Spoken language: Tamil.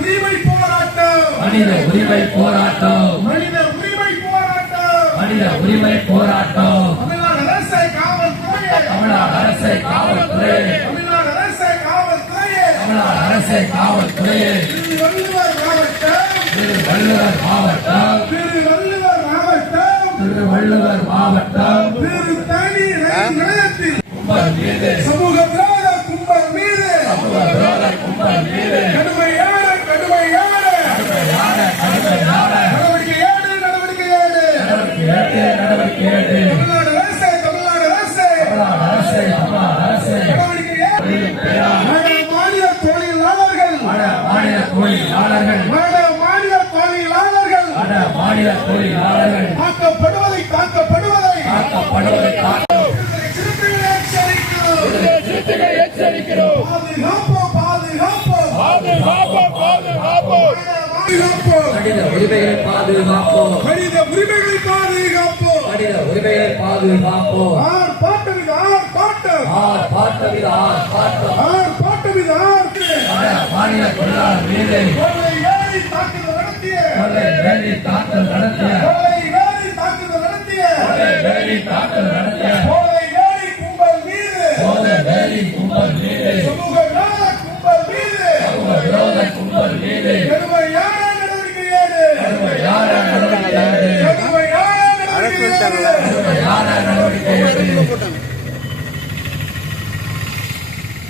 உரிமை போராட்டம், மனித உரிமை போராட்டம், மனித உரிமை போராட்டம், மனித உரிமை போராட்டம். தமிழ்நாடு அரசை காவல்துறையே, தமிழ்நாடு அரசை காவல்துறை, தமிழ்நாடு அரசை காவல்துறையே, தமிழ்நாடு அரசை காவல்துறையே. திருவள்ளுவர் மாவட்டம், திருவள்ளுவர் மாவட்டம், திருவள்ளுவர் மாவட்டம், திருவள்ளுவர் மாவட்டம். திருத்தணி நிலையத்தில் கும்பல் மீது, சமூக விரோத கும்பல் மீது சமூக விரோத கும்பல் மீது கடுமையான கடுமையான நடவடிக்கை ஏடு. நடவடிக்கை ஏடு. தமிழ்நாடு அரசே, தமிழ்நாடு அரசே, தமிழ்நாடு அரசை, தமிழ்நாடு அரசை. நடவடிக்கை ஏடு. மாநில தொழிலாளர்கள், மாநில தொழிலாளர்கள், மாநில தொழிலாளர்கள் மாநில தொழிலாளர்கள் காக்கப்படுவதை காக்கப்படுவதை எச்சரிக்கிறோம். மனித உரிமைகளை பாதுகாப்போம், மனித உரிமைகளை பாதுகாப்போம். மனித உரிமைகளை பாதுகாப்போம். ஆர்ப்பாட்டம் இது ஆர்ப்பாட்டம், ஆர்ப்பாட்டம் இது ஆர்ப்பாட்டம். ஆர்ப்பாட்டம் இது ஆர்ப்பாட்டம். மாநில தொழிலாளர் மீது கொள்ளை ஏறி தாக்குதல் நடத்திய கொள்ளை வேண்டி தாக்கல்